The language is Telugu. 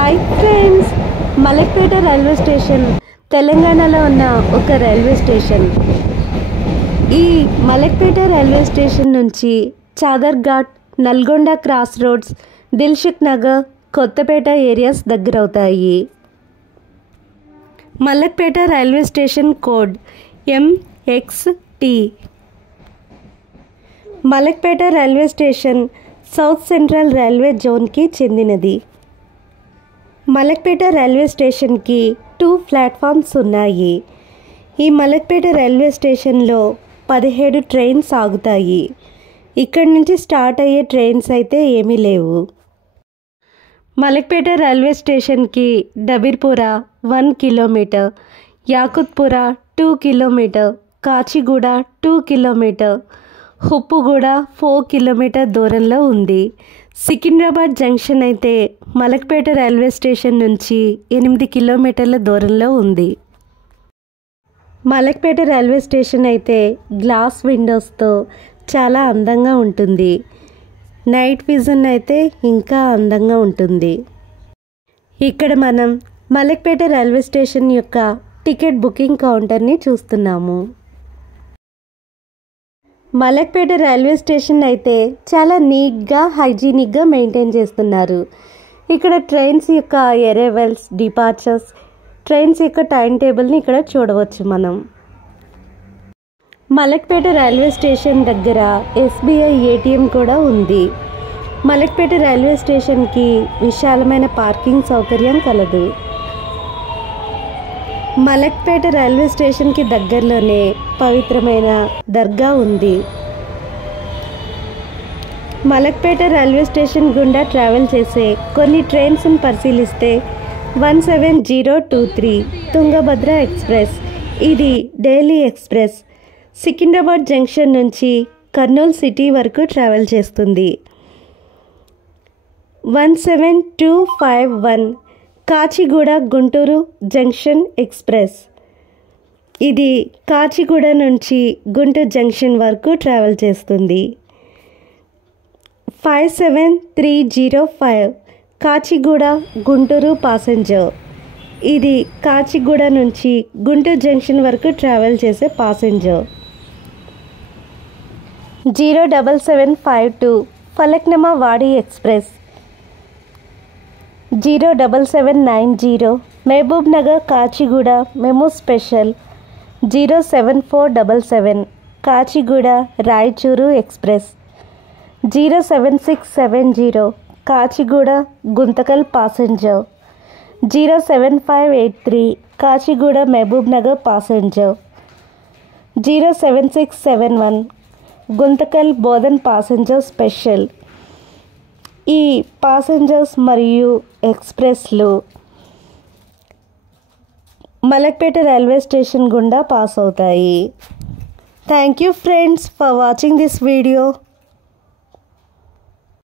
Hi friends, Malakpet railway station తెలంగాణలో ఉన్న ఒక రైల్వే స్టేషన్. ఈ మలక్పేట రైల్వే స్టేషన్ నుంచి Chadarghat, Nalgonda cross roads, Dilsukh Nagar, Kothapet areas దగ్గరవుతాయి. Malakpet railway station code MXT. Malakpet railway station South Central Railway జోన్కి చెందినది. మలక్పేట రైల్వే స్టేషన్కి 2 ప్లాట్ఫామ్స్ ఉన్నాయి. ఈ మలక్పేట రైల్వే స్టేషన్లో 17 ట్రైన్స్ ఆగుతాయి. ఇక్కడి నుంచి స్టార్ట్ అయ్యే ట్రైన్స్ అయితే ఏమీ లేవు. మలక్పేట రైల్వే స్టేషన్కి Dabirpura 1 kilometre, Yakutpura 2 kilometre, Kacheguda 2 kilometre, Huppuguda 4 kilometre దూరంలో ఉంది. సికింద్రాబాద్ జంక్షన్ అయితే మలక్పేట రైల్వే స్టేషన్ నుంచి 8 కిలోమీటర్ల దూరంలో ఉంది. మలక్పేట రైల్వే స్టేషన్ అయితే గ్లాస్ విండోస్తో చాలా అందంగా ఉంటుంది. నైట్ విజన్ అయితే ఇంకా అందంగా ఉంటుంది. ఇక్కడ మనం మలక్పేట రైల్వే స్టేషన్ యొక్క టికెట్ బుకింగ్ కౌంటర్ని చూస్తున్నాము. మలక్పేట రైల్వే స్టేషన్ అయితే చాలా నీట్గా, హైజీనిక్గా మెయింటైన్ చేస్తున్నారు. ఇక్కడ ట్రైన్స్ యొక్క అరైవల్స్, డిపార్చర్స్, ట్రైన్స్ యొక్క టైం టేబుల్ని ఇక్కడ చూడవచ్చు మనం. మలక్పేట రైల్వే స్టేషన్ దగ్గర SBI ATM కూడా ఉంది. మలక్పేట రైల్వే స్టేషన్కి విశాలమైన పార్కింగ్ సౌకర్యం కలదు. మలక్పేట రైల్వే స్టేషన్కి దగ్గరలోనే పవిత్రమైన దర్గా ఉంది. మలక్పేట రైల్వే స్టేషన్ గుండా ట్రావెల్ చేసే కొన్ని ట్రైన్స్ని పరిశీలిస్తే 17023 తుంగభద్ర ఎక్స్ప్రెస్, ఇది డైలీ ఎక్స్ప్రెస్, సికింద్రాబాద్ జంక్షన్ నుంచి కర్నూలు సిటీ వరకు ట్రావెల్ చేస్తుంది. 17251 కాచిగూడ గుంటూరు జంక్షన్ ఎక్స్ప్రెస్, ఇది కాచిగూడ నుంచి గుంటూరు జంక్షన్ వరకు ట్రావెల్ చేస్తుంది. 57305 కాచిగూడ గుంటూరు ప్యాసింజర్, ఇది కాచిగూడ నుంచి గుంటూరు జంక్షన్ వరకు ట్రావెల్ చేసే passenger. 07752 Falaknuma Wadi express, 07790 Mahbubnagar Kacheguda MEMU special, 07477 Kacheguda Raichur express, 07670 Kacheguda Guntakal passenger, 07583 Kacheguda Mahbubnagar passenger, 07671 Guntakal Bodhan passenger special. ఈ ప్యాసింజర్స్ మరియు ఎక్స్ప్రెస్లు మలక్పేట రైల్వే స్టేషన్ గుండా పాస్ అవుతాయి. Thank you friends for watching this video.